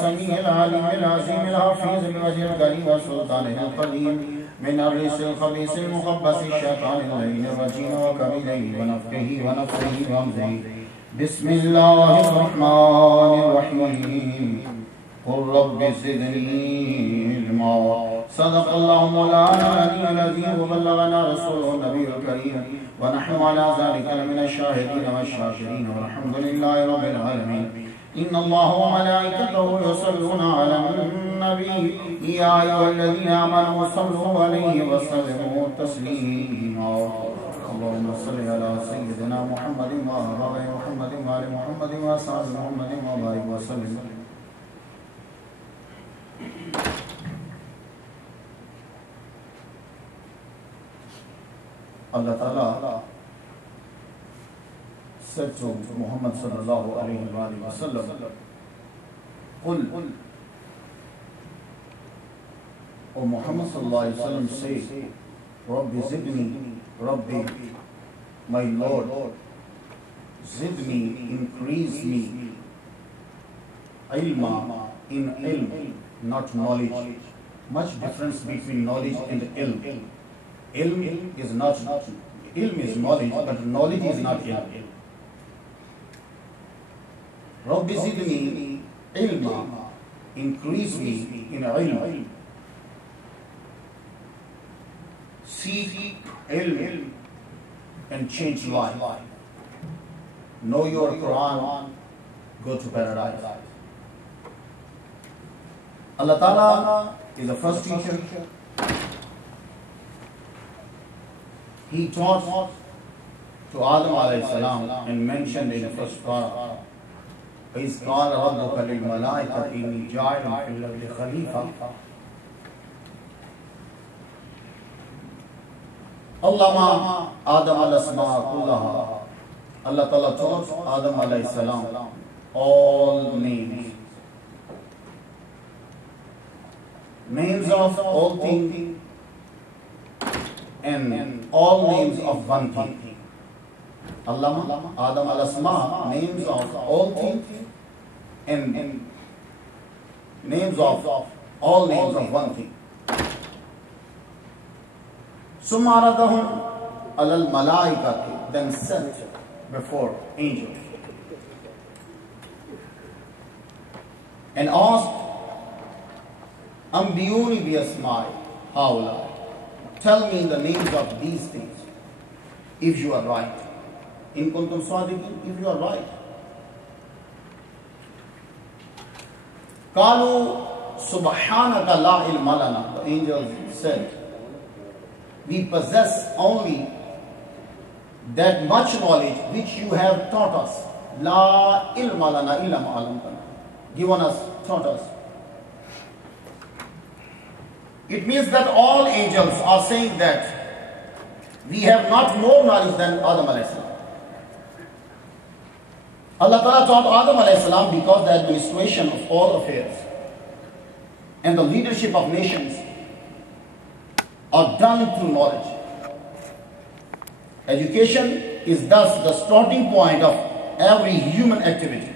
السميع العليم العظيم الحفيظ الوجه الكريم والسلطان القديم من الرجس الخبيث المخبث الشيطان اللعين الرجيم وكبيره ونفخه ونفسه وهمزه. بسم الله الرحمن الرحيم. قل رب زدني علما. صدق الله مولانا العلي العظيم وبلغنا رسوله النبي الكريم ونحن على ذلك لمن الشاهدين والشاكرين والحمد لله رب العالمين. إن الله وملائكته يصلون على النبي يا أيها الذين آمنوا صلوا عليه وسلموا تسليما. اللهم صل على سيدنا محمد وعلى محمد وآل محمد وأصحاب محمد وبارك وسلم. اللہ تعالیٰ said to Muhammad sallallahu alayhi wa sallam, قل, O Muhammad sallallahu alayhi wa sallam, say, Rabbi zidni, Rabbi, my Lord, zidni, increase me, ilma, in ilm, not knowledge. Much difference between knowledge and ilm. Ilm is not, ilm is knowledge, but knowledge is not ilm. Rabbi zidni ilma, increase me in ilm. Seek ilm and change life. Know your Quran, go to paradise. Allah Ta'ala is the first teacher. He taught to Adam alayhi salam and mentioned in the first parah, وَإِذْ قَالَ رَبُّكَ لِلْمَلَائِكَةِ إِنِّي جَاعِلٌ فِي الْأَرْضِ خَلِيفَةً. Allama Adam al-Asma' kullaha. Allah Ta'ala taught Adam alayhi salam all names. Names of all things and all names of one thing. Allama Adam al-Asma', names of all things and names of all names of one thing. Summa aradahum alal malaikati, then sent before angels and asked, Ambiyuni bi asma'i haula, tell me the names of these things if you are right. In kuntum sadiqin, if you are right. Qalu subhanaka la ilma lana, the angels said, we possess only that much knowledge which you have taught us. La ilma lana illa ma 'allamtana, given us, taught us. It means that all angels are saying that we have not more knowledge than Adam alayhi salam. Allah Ta'ala taught Adam alayhi salam because the administration of all affairs and the leadership of nations are done through knowledge. Education is thus the starting point of every human activity.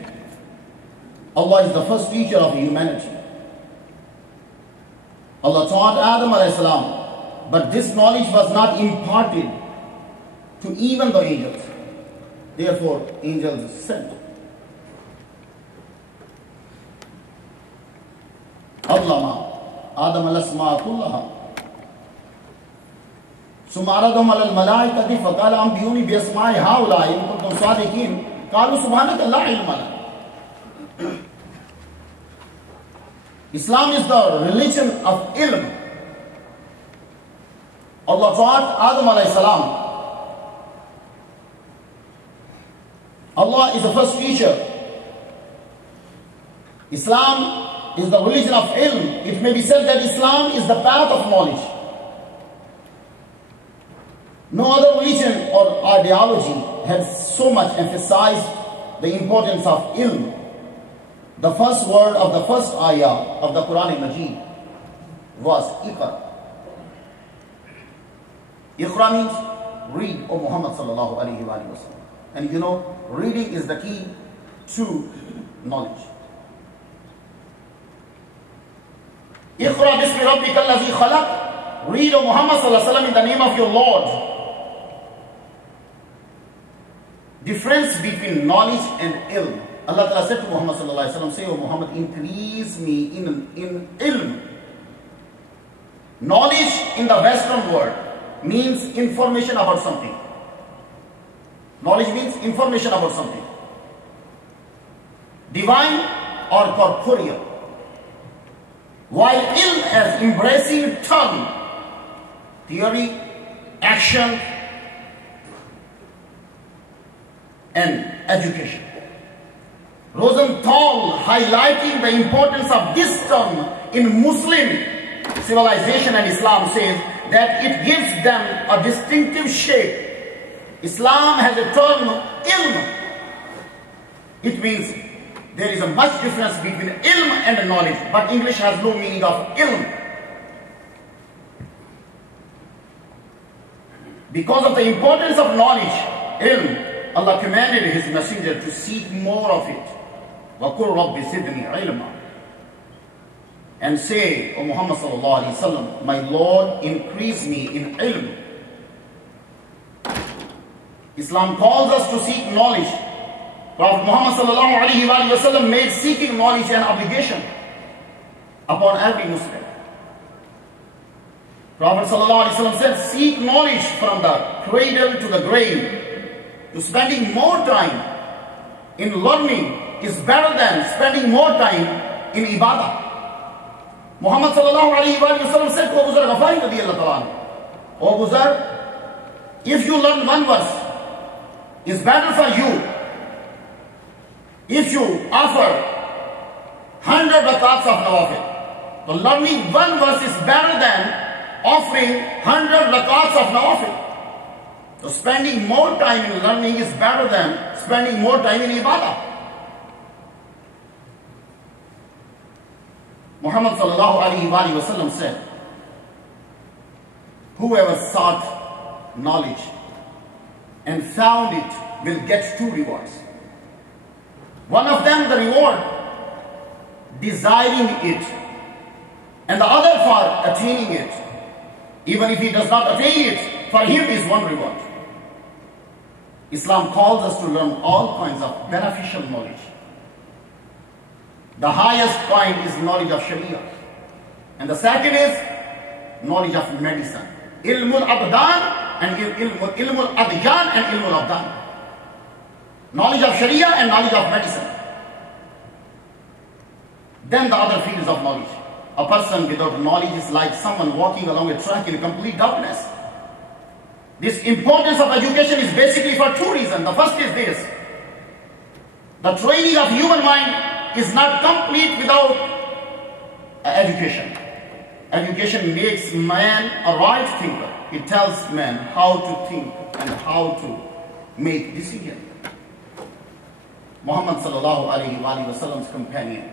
Allah is the first teacher of humanity. Allah taught Adam alayhi salam, but this knowledge was not imparted to even the angels. Therefore, angels sent. Allama Adam al-Asma' kullaha. Summa aradahum alal malaikati faqala ambiyuni bi asma'i haula in kuntum sadiqin. Qalu subhanaka la ilma lana. Islam is the religion of ilm. Allah taught Adam alayhi salam. Allah is the first teacher. Islam is the religion of ilm. It may be said that Islam is the path of knowledge. No other religion or ideology has so much emphasized the importance of ilm. The first word of the first ayah of the Quran Majid was Iqra. Iqra means read, O Muhammad sallallahu alayhi wa sallam. And you know, reading is the key to knowledge. Iqra bismi rabbika allazi khalaq. Read, O Muhammad sallallahu alaihi wasallam, in the name of your Lord. Difference between knowledge and ilm. Allah Ta'ala said to Muhammad sallallahu alaihi wasallam, say, O Muhammad, increase me in ilm. Knowledge in the Western world means information about something. Knowledge means information about something. Divine or corporeal. While ilm as embracing term, theory, action, and education. Rosenthal, highlighting the importance of this term in Muslim civilization and Islam, says that it gives them a distinctive shape. Islam has a term, ilm. It means there is a much difference between ilm and knowledge, but English has no meaning of ilm. Because of the importance of knowledge, ilm, Allah commanded His messenger to seek more of it. وَقُلْ رَبِّ زِدْنِي عِلْمًا. And say, O Muhammad sallallahu alaihi wasallam, my Lord, increase me in ilm. Islam calls us to seek knowledge. Prophet Muhammad sallallahu alaihi wasallam made seeking knowledge an obligation upon every Muslim. Prophet sallallahu alaihi wasallam said, seek knowledge from the cradle to the grave. To spending more time in learning is better than spending more time in ibadah. Muhammad sallallahu alayhi wa sallam said to Abu Zar Ghafari radiyallahu ta'ala, O Abu Zar, if you learn one verse, it's better for you if you offer 100 rakats of nawafil. So learning one verse is better than offering 100 rakats of nawafil. So spending more time in learning is better than spending more time in ibadah. Muhammad sallallahu alaihi wasallam said, whoever sought knowledge and found it will get two rewards. One of them, the reward, desiring it, and the other for attaining it. Even if he does not attain it, for him is one reward. Islam calls us to learn all kinds of beneficial knowledge. The highest kind is knowledge of Sharia. And the second is knowledge of medicine. Ilmul Abdan and Ilmul Adyan and Ilmul Abdan. Knowledge of Sharia and knowledge of medicine. Then the other fields of knowledge. A person without knowledge is like someone walking along a track in complete darkness. This importance of education is basically for two reasons. The first is this. The training of human mind is not complete without education. Education makes man a right thinker. It tells man how to think and how to make decisions. Muhammad sallallahu alayhi wa sallam's companion,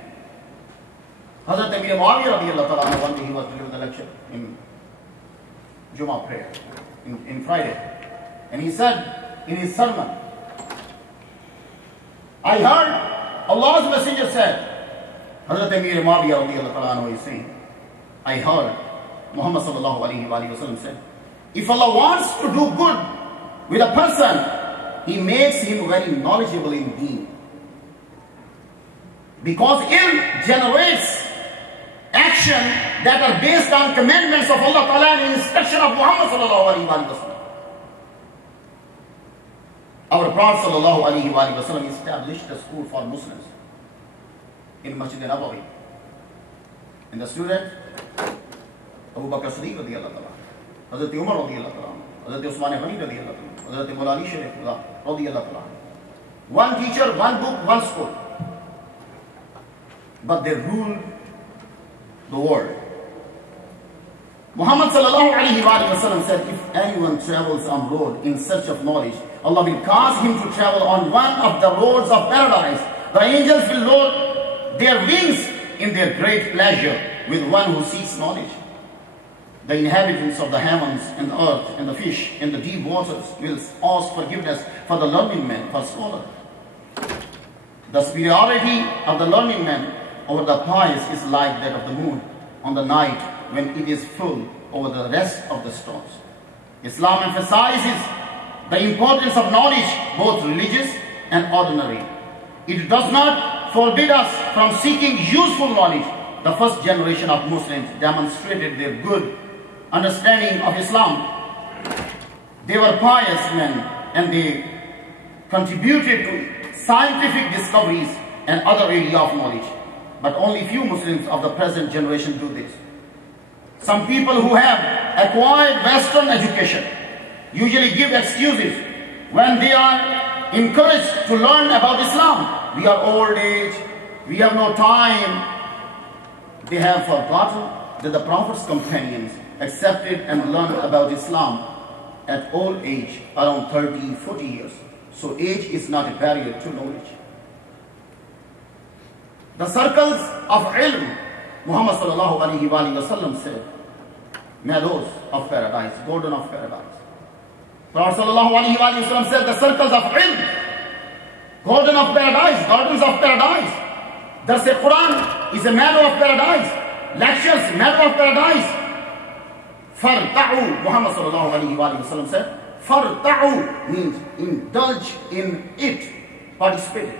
Hazrat Amir Muawiyah radiyallahu ta'ala, one day he was delivering the lecture in Jummah prayer, in Friday. And he said in his sermon, I heard Allah's messenger said, Hazrat Amir Muawiyah radiyallahu ta'ala is saying, I heard Muhammad sallallahu alayhi wa sallam said, if Allah wants to do good with a person, He makes him very knowledgeable in deen. Because ilm generates action that are based on commandments of Allah Ta'ala and instruction of Muhammad sallallahu alayhi wa sallam. Our Prophet sallallahu alayhi wa sallam established a school for Muslims in Masjid Nabawi. And the student, Abu Bakr Siddiq radiyallahu ta'ala, Hazrat Umar radiyallahu ta'ala, Hazrat Usman Ghani radiyallahu ta'ala, Hazrat Maulana Sharif radiyallahu ta'ala. One teacher, one book, one school. But they ruled the world. Muhammad sallallahu alayhi wa sallam said, if anyone travels on road in search of knowledge, Allah will cause him to travel on one of the roads of paradise. The angels will load their wings in their great pleasure with one who seeks knowledge. The inhabitants of the heavens and the earth and the fish and the deep waters will ask forgiveness for the learning man, for scholar. The superiority of the learning man over the pious is like that of the moon. on the night when it is full over the rest of the stars. Islam emphasizes the importance of knowledge, both religious and ordinary. It does not forbid us from seeking useful knowledge. The first generation of Muslims demonstrated their good understanding of Islam. They were pious men and they contributed to scientific discoveries and other areas of knowledge. But only few Muslims of the present generation do this. Some people who have acquired Western education usually give excuses when they are encouraged to learn about Islam. We are old age, we have no time. They have forgotten that the Prophet's companions accepted and learned about Islam at old age, around 30, 40 years. So age is not a barrier to knowledge. The circles of ilm, Muhammad sallallahu alaihi wasallam said, meadows of paradise, garden of paradise. Prophet sallallahu alaihi wasallam said, the circles of ilm, garden of paradise, gardens of paradise. Thus the Quran is a meadow of paradise. Lectures, meadow of paradise. Farta'u, Muhammad sallallahu alaihi wasallam said, Farta'u means indulge in it, participate.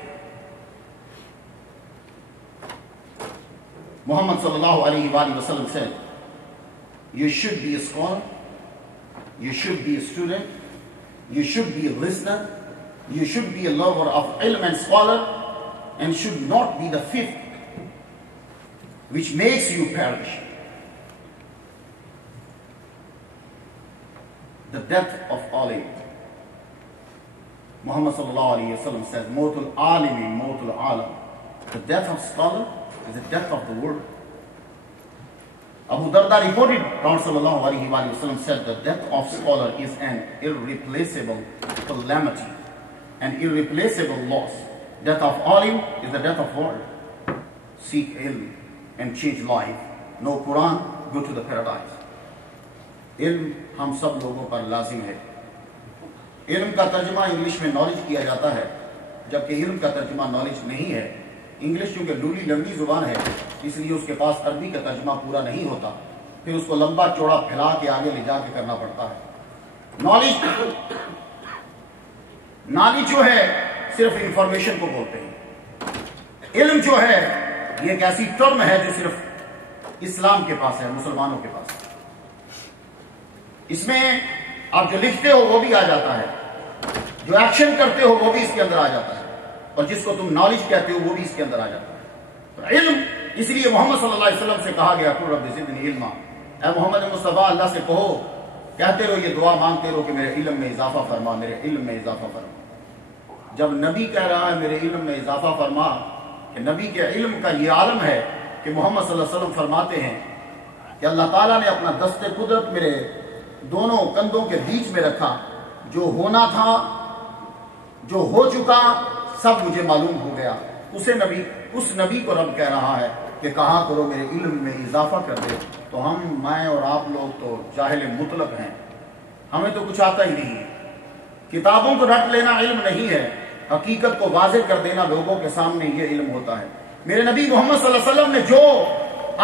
Muhammad sallallahu alaihi wasallam said, you should be a scholar, you should be a student, you should be a listener, you should be a lover of ilm and scholar, and should not be the fifth, which makes you perish. The death of alim. Muhammad sallallahu alaihi wasallam says, "Mawtul alimi, mawtul alam." The death of scholar is the death of the world. Abu Darda reported, Prophet sallallahu alaihi wasallam said, the death of scholar is an irreplaceable calamity, an irreplaceable loss. Death of alim is the death of world. Seek ilm and change life. No Quran, go to the paradise. علم ہم سب لوگوں پر لازم ہے. علم کا ترجمہ English میں knowledge کیا جاتا ہے، جبکہ علم کا ترجمہ نالج نہیں ہے. انگلش چونکہ لولی لمبی زبان ہے، اس لیے اس کے پاس عربی کا ترجمہ پورا نہیں ہوتا، پھر اس کو لمبا چوڑا پھیلا کے آگے لے جا کے کرنا پڑتا ہے. نالج جو ہے صرف انفارمیشن کو بولتے ہیں. علم جو ہے یہ ایک ایسی ٹرم ہے جو صرف اسلام کے پاس ہے، مسلمانوں کے پاس. اس میں آپ جو لکھتے ہو وہ بھی آ جاتا ہے، جو ایکشن کرتے ہو وہ بھی اس کے اندر آ جاتا ہے، اور جس کو تم نالج کہتے ہو وہ بھی اس کے اندر آ جاتا ہے. علم اس لیے محمد صلی اللہ علیہ وسلم سے کہا گیا قل رب زدنی علما، اے محمد مصطفیٰ اللہ سے کہو، کہتے رہو، یہ دعا مانگتے رہو کہ میرے علم میں اضافہ فرما، میرے علم میں اضافہ فرما. جب نبی کہہ رہا ہے میرے علم میں اضافہ فرما، کہ نبی کے علم کا یہ عالم ہے کہ محمد صلی اللہ علیہ وسلم فرماتے ہیں کہ اللہ تعالیٰ نے اپنا دست قدرت میرے دونوں کندھوں کے بیچ میں رکھا، جو ہونا تھا، جو ہو چکا، سب مجھے معلوم ہو گیا. اس نبی کو رب کہہ رہا ہے کہ کہا کرو میرے علم میں اضافہ کر دے. تو میں اور آپ لوگ تو جاہل مطلق ہیں، ہمیں تو کچھ آتا ہی نہیں ہے. کتابوں کو رٹ لینا علم نہیں ہے، حقیقت کو واضح کر دینا لوگوں کے سامنے یہ علم ہوتا ہے. میرے نبی محمد صلی اللہ علیہ وسلم نے جو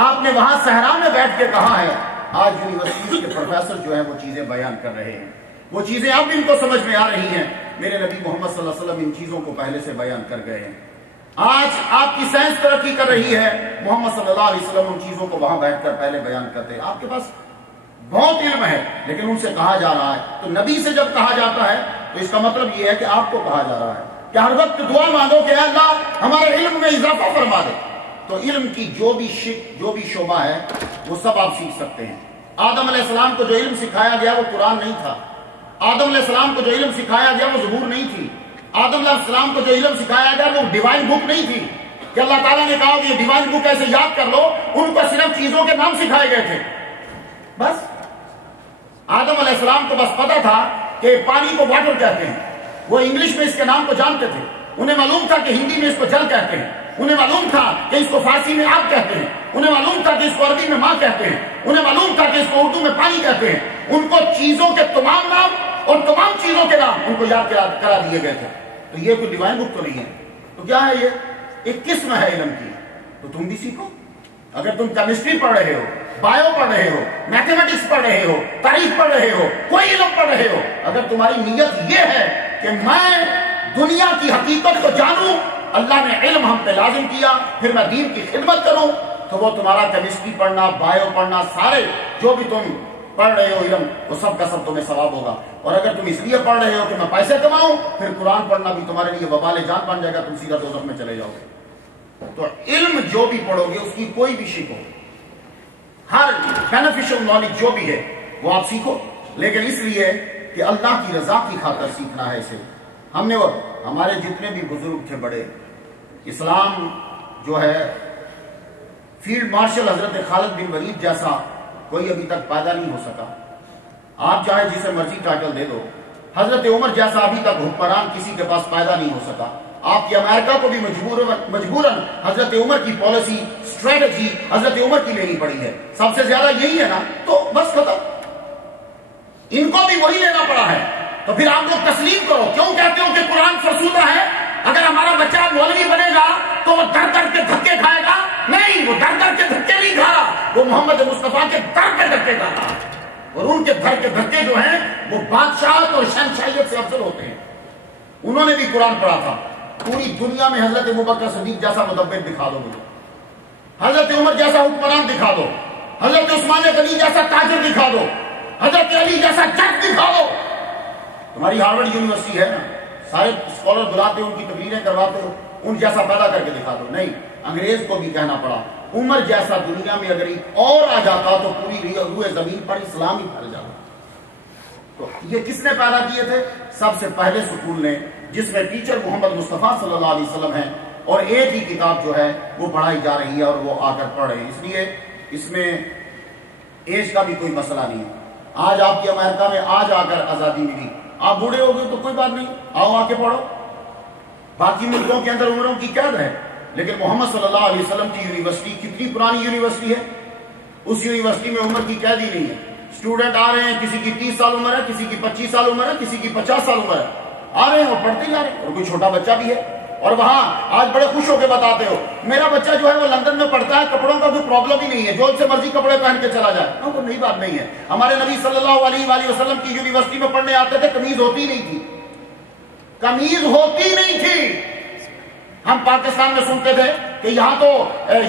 آپ نے وہاں صحرا میں بیٹھ کے کہا ہے، آج یونیورسٹیز کے پروفیسر جو ہیں وہ چیزیں بیان کر رہے ہیں، وہ چیزیں اب ان کو سمجھ میں آ رہی ہیں. میرے نبی محمد صلی اللہ علیہ وسلم ان چیزوں کو پہلے سے بیان کر گئے ہیں. آج آپ کی سائنس ترقی کر رہی ہے، محمد صلی اللہ علیہ وسلم ان چیزوں کو وہاں بیٹھ کر پہلے بیان کرتے ہیں. آپ کے پاس بہت علم ہے لیکن ان سے کہا جا رہا ہے. تو نبی سے جب کہا جاتا ہے تو اس کا مطلب یہ ہے کہ آپ کو کہا جا رہا ہے کہ ہر وقت دعا مانگو کہ اے اللہ ہمارے علم میں اضافہ فرما دے. تو علم کی جو بھی شعبہ ہے وہ سب آپ سیکھ سکتے ہیں. آدم علیہ السلام کو جو علم سکھایا گیا وہ قرآن نہیں تھا. آدم علیہ السلام کو جو علم سکھایا گیا وہ زبور نہیں تھی. آدم علیہ السلام کو جو علم سکھایا گیا وہ ڈیوائن بک نہیں تھی کہ اللہ تعالیٰ نے کہا کہ یہ ڈیوائن بک ایسے یاد کر لو. ان کو صرف چیزوں کے نام سکھائے گئے تھے. بس آدم علیہ السلام کو بس پتا تھا کہ پانی کو واٹر کہتے ہیں، وہ انگلش میں اس کے نام کو جانتے تھے. انہیں معلوم تھا کہ ہندی میں اس کو جل کہتے ہیں، انہیں معلوم تھا کہ اس کو فارسی میں آگ کہتے ہیں، انہیں معلوم تھا کہ اس کو عربی میں ماں کہتے ہیں، انہیں معلوم تھا کہ اس کو اردو میں پانی کہتے ہیں. ان کو چیزوں کے تمام نام اور تمام چیزوں کے نام ان کو یاد کرا دیے گئے تھے. تو یہ کوئی ڈیوائن بک تو نہیں ہے. تو کیا ہے؟ یہ ایک قسم ہے علم کی. تو تم بھی سیکھو. اگر تم کیمسٹری پڑھ رہے ہو، بایو پڑھ رہے ہو، میتھمیٹکس پڑھ رہے ہو، تاریخ پڑھ رہے ہو، کوئی علم پڑھ رہے ہو، اگر تمہاری نیت یہ ہے کہ میں دنیا کی حقیقت کو جانوں، اللہ نے علم ہم پہ لازم کیا، پھر میں دین کی خدمت کروں، تو وہ تمہارا کیمسٹری پڑھنا، بایو پڑھنا، سارے جو بھی تم پڑھ رہے ہو علم، وہ سب کا سب تمہیں ثواب ہوگا۔ اور اگر تم اس لیے پڑھ رہے ہو کہ میں پیسے کماؤں، پھر قرآن پڑھنا بھی تمہارے لیے وبال جان بن جائے گا، تم سیدھا دوزخ میں چلے جاؤ گے۔ تو علم جو بھی پڑھو گے، اس کی کوئی بھی سیکھو، ہر بینیفیشل نالج جو بھی ہے وہ آپ سیکھو، لیکن اس لیے کہ اللہ کی رضا کی خاطر سیکھنا ہے اسے۔ ہم نے ہمارے جتنے بھی بزرگ تھے بڑے، اسلام جو ہے فیلڈ مارشل حضرت خالد بن ولید جیسا کوئی ابھی تک پیدا نہیں ہو سکا، آپ چاہے جسے مرضی ٹائٹل دے دو۔ حضرت عمر جیسا ابھی تک حکمران کسی کے پاس پیدا نہیں ہو سکا۔ آپ کی امریکہ کو بھی مجبوراً حضرت عمر کی پالیسی، اسٹریٹجی حضرت عمر کی لینی پڑی ہے، سب سے زیادہ یہی ہے نا، تو بس ختم، ان کو بھی وہی لینا پڑا ہے۔ تو پھر آپ لوگ تسلیم کرو۔ کیوں کہتے ہو کہ قرآن فرسودہ ہے؟ اگر ہمارا بچہ مولوی بنے گا تو وہ ڈر ڈر کے دھکے کھائے گا؟ نہیں، وہ ڈر ڈر کے دھکے نہیں کھا رہا، وہ محمد مصطفیٰ کے در کے دھکے کھا رہا، اور ان کے در کے دھکے جو ہیں وہ بادشاہت اور شہنشاہیت سے افضل ہوتے ہیں۔ انہوں نے بھی قرآن پڑھا تھا۔ پوری دنیا میں حضرت ابوبکر صدیق جیسا مدبر دکھا دو مجھے، حضرت عمر جیسا حکمران دکھا دو، حضرت عثمان غنی جیسا تاجر دکھا دو، حضرت علی جیسا جج دکھا دو۔ تمہاری ہارورڈ یونیورسٹی ہے نا، سارے اسکالر بلاتے ہو، ان کی تقریریں کرواتے ہو، ان جیسا پیدا کر کے دکھا دو۔ نہیں، انگریز کو بھی کہنا پڑا، عمر جیسا دنیا میں اگر ایک اور آ جاتا تو پوری روئے زمین پر اسلام ہی پھیل جاتا۔ تو یہ کس نے پیدا کیے تھے؟ سب سے پہلے سکول نے، جس میں ٹیچر محمد مصطفیٰ صلی اللہ علیہ وسلم ہیں، اور ایک ہی کتاب جو ہے وہ پڑھائی جا رہی ہے اور وہ آ کر پڑھ رہے ہیں۔ اس لیے اس میں ایج کا بھی کوئی مسئلہ نہیں ہے۔ آج آپ کی امریکہ میں آج آ کر آزادی ملی، آپ بوڑھے ہو گئے تو کوئی بات نہیں، آؤ آ کے پڑھو۔ باقی ملکوں کے اندر عمروں کی قید ہے، لیکن محمد صلی اللہ علیہ وسلم کی یونیورسٹی کتنی پرانی یونیورسٹی ہے، اس یونیورسٹی میں عمر کی قید ہی نہیں ہے۔ اسٹوڈنٹ آ رہے ہیں، کسی کی 30 سال عمر ہے، کسی کی 25 سال عمر ہے، کسی کی 50 سال عمر ہے، آ رہے ہیں اور پڑھتے جا رہے ہیں، اور کوئی چھوٹا بچہ بھی ہے۔ اور وہاں آج بڑے خوش ہو کے بتاتے ہو میرا بچہ جو ہے وہ لندن میں پڑھتا ہے، کپڑوں کا کوئی پرابلم ہی نہیں ہے، جو سے مرضی کپڑے پہن کے چلا جائے۔ وہ نئی بات نہیں ہے۔ ہمارے نبی صلی اللہ علیہ وآلہ وسلم کی یونیورسٹی میں پڑھنے آتے تھے، قمیض ہوتی نہیں تھی، قمیض ہوتی نہیں تھی۔ ہم پاکستان میں سنتے تھے کہ یہاں تو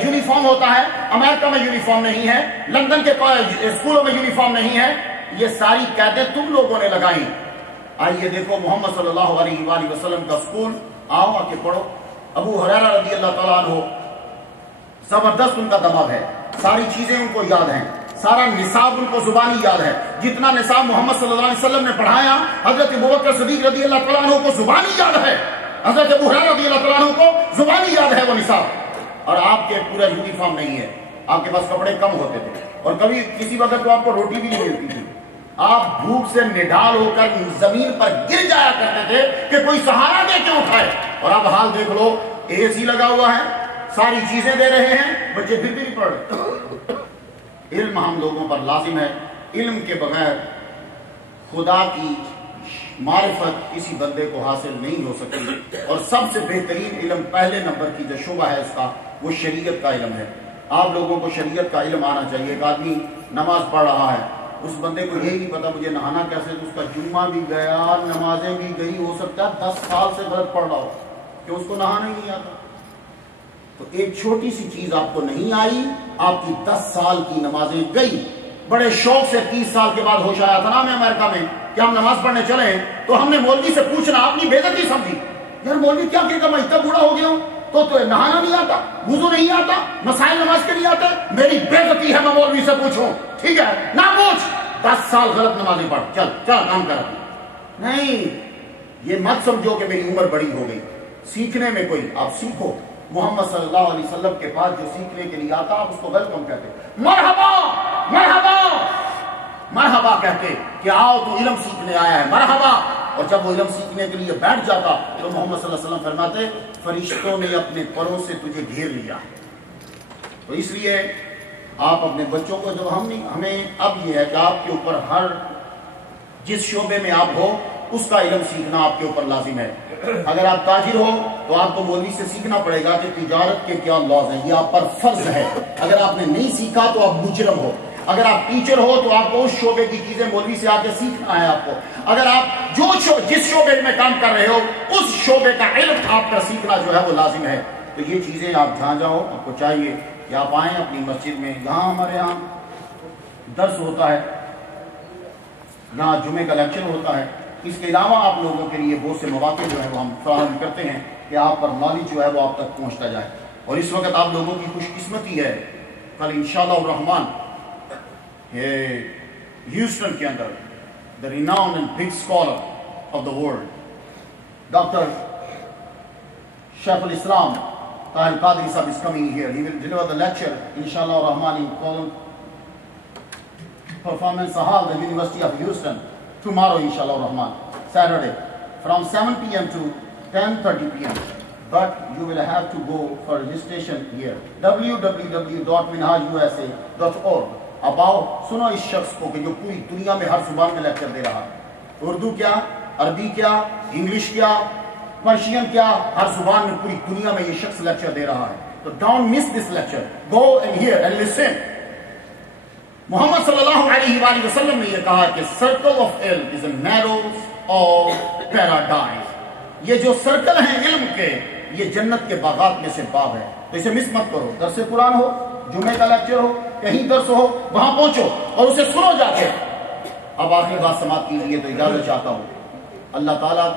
یونیفارم ہوتا ہے، امریکہ میں یونیفارم نہیں ہے، لندن کے اسکولوں میں یونیفارم نہیں ہے۔ یہ ساری قیدیں تم لوگوں نے لگائیں۔ آئیے دیکھو محمد صلی اللہ علیہ وآلہ وسلم کا اسکول، آؤ آ کے پڑھو۔ ابو ہریرہ رضی اللہ تعالیٰ عنہ، زبردست ان کا دماغ ہے، ساری چیزیں ان کو یاد ہیں، سارا نصاب ان کو زبانی یاد ہے۔ جتنا نصاب محمد صلی اللہ علیہ وسلم نے پڑھایا، حضرت ابوبکر صدیق رضی اللہ تعالیٰ عنہ کو زبانی یاد ہے، حضرت ابو ہریرہ رضی اللہ تعالیٰ عنہ کو زبانی یاد ہے وہ نصاب۔ اور آپ کے پورا یونیفارم نہیں ہے، آپ کے پاس کپڑے کم ہوتے تھے، اور کبھی کسی وقت تو آپ کو روٹی بھی نہیں ملتی تھی، آپ بھوک سے نڈال ہو کر زمین پر گر جایا کرتے تھے کہ کوئی سہارا دے کے اٹھائے۔ اور اب حال دیکھ لو، اے سی لگا ہوا ہے، ساری چیزیں دے رہے ہیں، بچے پھر بھی نہیں پڑھ رہے۔ علم ہم لوگوں پر لازم ہے۔ علم کے بغیر خدا کی معرفت کسی بندے کو حاصل نہیں ہو سکتی، اور سب سے بہترین علم، پہلے نمبر کی جو شعبہ ہے اس کا، وہ شریعت کا علم ہے۔ آپ لوگوں کو شریعت کا علم آنا چاہیے۔ ایک آدمی نماز پڑھ رہا ہے، اس بندے کو یہی نہیں پتا مجھے نہانا کیسے، تو اس کا جمعہ بھی گیا، نمازیں بھی گئی، ہو سکتا ہے 10 سال سے غلط پڑھ رہا ہو کہ اس کو نہانا ہی نہیں آتا۔ تو ایک چھوٹی سی چیز آپ کو نہیں آئی، آپ کی 10 سال کی نمازیں گئی۔ بڑے شوق سے 30 سال کے بعد ہوش آیا تھا نا ہمیں امریکہ میں کہ ہم نماز پڑھنے چلے، تو ہم نے مولوی سے پوچھنا، اپنی بے عزتی سمجھی، یار مولوی کیا کہے گا، میں اتنا بوڑھا ہو گیا ہوں تو نہانا نہیں آتا، وضو نہیں آتا، مسائل نماز کے نہیں آتا، میری بے عزتی ہے میں مولوی سے پوچھوں۔ ٹھیک ہے نہ پوچھ، 10 سال غلط نمازیں پڑھ، چل کام کر۔ نہیں، یہ مت سمجھو کہ میری عمر بڑی ہو گئی۔ سیکھنے میں کوئی، آپ سیکھو۔ محمد صلی اللہ علیہ وسلم کے پاس جو سیکھنے کے لیے آتا، آپ اس کو ویلکم کہتے، مرحبا مرحبا مرحبا کہتے کہ آؤ تو علم سیکھنے آیا ہے، مرحبا۔ اور جب وہ علم سیکھنے کے لیے بیٹھ جاتا تو محمد صلی اللہ علیہ وسلم فرماتے، فرشتوں نے اپنے پروں سے تجھے گھیر لیا۔ تو اس لیے آپ اپنے بچوں کو، جب ہمیں اب یہ ہے کہ آپ کے اوپر ہر جس شعبے میں آپ ہو اس کا علم سیکھنا آپ کے اوپر لازم ہے۔ اگر آپ تاجر ہو تو آپ کو مولوی سے سیکھنا پڑے گا کہ تجارت کے کیا لاز ہیں، یہ آپ پر فرض ہے۔ اگر آپ نے نہیں سیکھا تو آپ مجرم ہو۔ اگر آپ ٹیچر ہو تو آپ کو اس شعبے کی چیزیں مولوی سے آ کے سیکھنا ہے آپ کو۔ اگر آپ جس شعبے میں کام کر رہے ہو اس شعبے کا علم آپ کا سیکھنا جو ہے وہ لازم ہے۔ تو یہ چیزیں آپ جہاں جاؤ آپ کو چاہیے کہ آپ آئیں اپنی مسجد میں، یہاں ہمارے یہاں درس ہوتا ہے، یہاں جمعے کا لیکچر ہوتا ہے، اس کے علاوہ آپ لوگوں کے لیے بہت سے مواقع جو ہے وہ ہم فراہم کرتے ہیں کہ آپ پر نالج جو ہے وہ آپ تک پہنچتا جائے۔ اور اس وقت آپ لوگوں کی خوش قسمتی ہے، کل انشاءاللہ الرحمن ہیوسٹن کے اندر the renowned and big scholar of the world, Dr. Shaykh al-Islam Tahir Qadri Sahib is coming here. He will deliver the lecture, inshallah ar-Rahman, in Colon Performance Hall, the University of Houston, tomorrow, inshallah ar-Rahman, Saturday, from 7 p.m. to 10:30 p.m. But you will have to go for registration here. www.minhajusa.org. اب آؤ سنو اس شخص کو کہ جو پوری دنیا میں ہر زبان میں لیکچر دے رہا ہے، اردو کیا، عربی کیا، انگلش کیا، پرشین کیا، ہر زبان میں پوری دنیا میں یہ شخص لیکچر دے رہا ہے۔ تو don't miss this lecture, go and hear and listen. Muhammad صلی اللہ علیہ وآلہ وسلم نے یہ کہا کہ سرکل آف علم از اے نیروز آف پیراڈائز، یہ جو سرکل ہیں علم کے یہ جنت کے باغات میں سے باغ ہے، تو اسے مس مت کرو۔ درس قرآن ہو، جمعے کا لیکچر ہو، کہیں درس ہو، وہاں پہنچو اور اسے سنو جا کے۔ اب آخری بات سماعت کیجیے تو اجازت چاہتا ہوں۔ اللہ تعالیٰ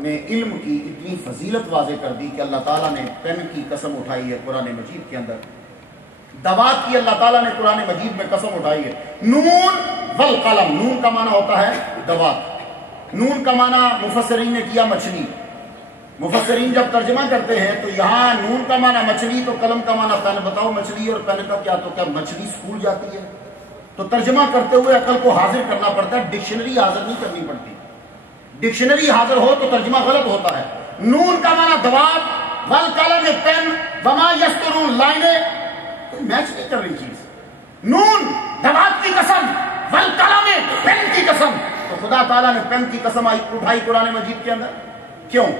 نے علم کی اتنی فضیلت واضح کر دی کہ اللہ تعالیٰ نے پین کی قسم اٹھائی ہے قرآن مجید کے اندر، دوات کی اللہ تعالیٰ نے قرآن مجید میں قسم اٹھائی ہے۔ نون والقلم، نون کا معنی ہوتا ہے دوات، نون کا معنی مفسرین نے کیا مچھلی۔ مفسرین جب ترجمہ کرتے ہیں تو یہاں نون کا معنی مچھلی تو قلم کا معنی پین۔ بتاؤ مچھلی اور پین کا کیا؟ تو کیا مچھلی سکول جاتی ہے؟ تو ترجمہ کرتے ہوئے عقل کو حاضر کرنا پڑتا ہے، ڈکشنری حاضر نہیں کرنی پڑتی۔ ڈکشنری حاضر ہو تو ترجمہ غلط ہوتا ہے۔ نون کا معنی دوات، والقلم پین، وما یسطرون لائنیں، کوئی میچ نہیں کر رہی چیز۔ نون دوات کی قسم، والقلم پین کی قسم، تو خدا تعالیٰ نے پین کی قسم اٹھائی قرآن مجید کے اندر۔ کیوں؟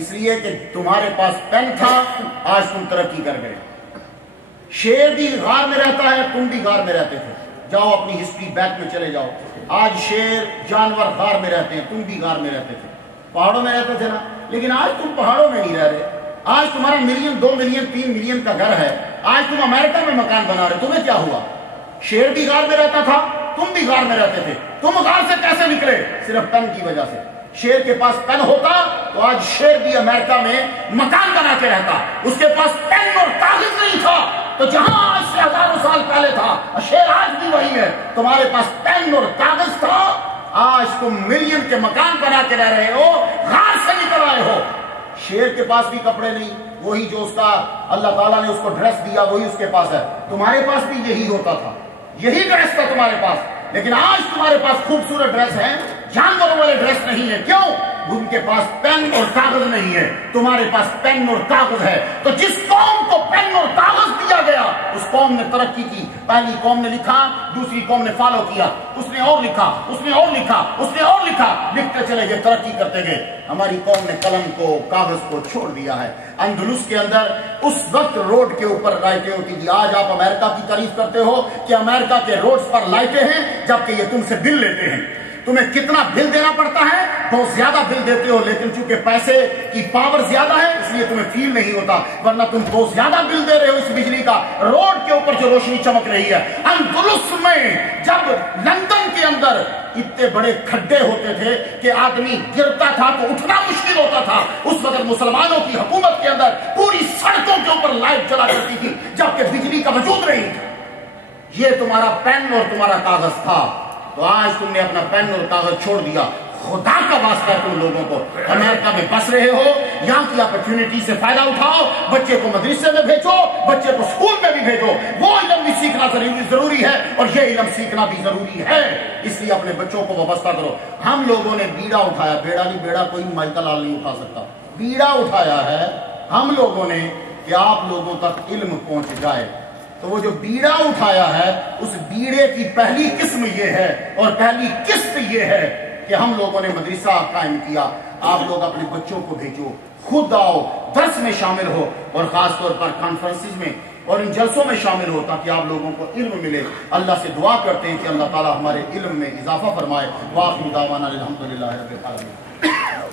اس لیے کہ تمہارے پاس پین تھا، آج تم ترقی کر گئے۔ شیر بھی غار میں رہتا ہے، تم بھی غار میں رہتے تھے، جاؤ اپنی ہسٹری بیک میں چلے جاؤ۔ آج شیر جانور غار میں رہتے ہیں، تم بھی غار میں رہتے تھے، پہاڑوں میں رہتے تھے نا، لیکن آج تم پہاڑوں میں نہیں رہ رہے۔ آج تمہارا ملین، 2 ملین، 3 ملین کا گھر ہے، آج تم امریکہ میں مکان بنا رہے، تمہیں کیا ہوا؟ شیر بھی غار میں رہتا تھا، تم بھی غار میں رہتے تھے، تم غار سے کیسے نکلے؟ صرف پین کی وجہ سے۔ شیر کے پاس پین ہوتا تو آج شیر بھی امریکہ میں مکان بنا کے رہتا۔ اس کے پاس پین اور کاغذ نہیں تھا تو جہاں آج سے ہزاروں سال پہلے تھا، شیر آج بھی وہی ہے۔ تمہارے پاس پین اور کاغذ تھا، آج تم ملین کے مکان بنا کے رہ رہے ہو، غار سے نکل آئے ہو۔ شیر کے پاس بھی کپڑے نہیں، وہی جو اس کا اللہ تعالیٰ نے اس کو ڈریس دیا وہی اس کے پاس ہے۔ تمہارے پاس بھی یہی ہوتا تھا، یہی ڈریس تھا تمہارے پاس، لیکن آج تمہارے پاس خوبصورت ڈریس ہے، جانوروں والے ڈریس نہیں ہے۔ کیوں؟ ان کے پاس پین اور کاغذ نہیں ہے، تمہارے پاس پین اور کاغذ ہے۔ تو جس قوم کو پین اور کاغذ دیا گیا اس قوم نے ترقی کی۔ پہلی قوم نے لکھا، دوسری قوم نے فالو کیا، اس نے اور لکھا، اس نے اور لکھا، اس نے اور لکھا، لکھتے چلے گئے، ترقی کرتے گئے۔ ہماری قوم نے قلم کو، کاغذ کو چھوڑ دیا ہے۔ اندلس کے اندر اس وقت روڈ کے اوپر لائٹیں ہوتی تھی۔ آج آپ امریکہ کی تعریف کرتے ہو کہ امریکہ کے روڈز پر لائٹیں ہیں، جبکہ یہ تم سے بل لیتے ہیں۔ تمہیں کتنا بل دینا پڑتا ہے؟ بہت زیادہ بل دیتے ہو، لیکن چونکہ پیسے کی پاور زیادہ ہے اس لیے تمہیں فیل نہیں ہوتا، ورنہ تم بہت زیادہ بل دے رہے ہو اس بجلی کا۔ روڈ کے اوپر جو روشنی چمک رہی ہے، اندلس میں جب لندن کے اندر اتنے بڑے کھڈے ہوتے تھے کہ آدمی گرتا تھا تو اٹھنا مشکل ہوتا تھا، اس وقت مسلمانوں کی حکومت کے اندر پوری سڑکوں کے اوپر لائٹ جلا کرتی تھی جبکہ بجلی کا وجود نہیں تھا۔ یہ تمہارا پین اور تمہارا کاغذ تھا، تو آج تم نے اپنا پین اور کاغذ چھوڑ دیا۔ خدا کا واسطہ تم لوگوں کو، امریکہ میں بس رہے ہو، یہاں کی اپرچونٹی سے فائدہ اٹھاؤ، بچے کو مدرسے میں بھیجو، بچے کو اسکول میں بھی بھیجو۔ وہ علم بھی سیکھنا ضروری ہے اور یہ علم سیکھنا بھی ضروری ہے، اس لیے اپنے بچوں کو وابستہ کرو۔ ہم لوگوں نے بیڑا اٹھایا، بیڑا نہیں، بیڑا کوئی مائیکا لال نہیں اٹھا سکتا، بیڑا اٹھایا ہے ہم لوگوں نے کہ آپ لوگوں تک علم پہنچ جائے۔ تو وہ جو بیڑا اٹھایا ہے اس بیڑے کی پہلی قسم یہ ہے اور پہلی قسط یہ ہے کہ ہم لوگوں نے مدرسہ قائم کیا، آپ لوگ اپنے بچوں کو بھیجو، خود آؤ، درس میں شامل ہو، اور خاص طور پر کانفرنسز میں اور ان جلسوں میں شامل ہو تاکہ آپ لوگوں کو علم ملے۔ اللہ سے دعا کرتے ہیں کہ اللہ تعالی ہمارے علم میں اضافہ فرمائے۔ وآخر دعوانا الحمدللہ رب العالمین۔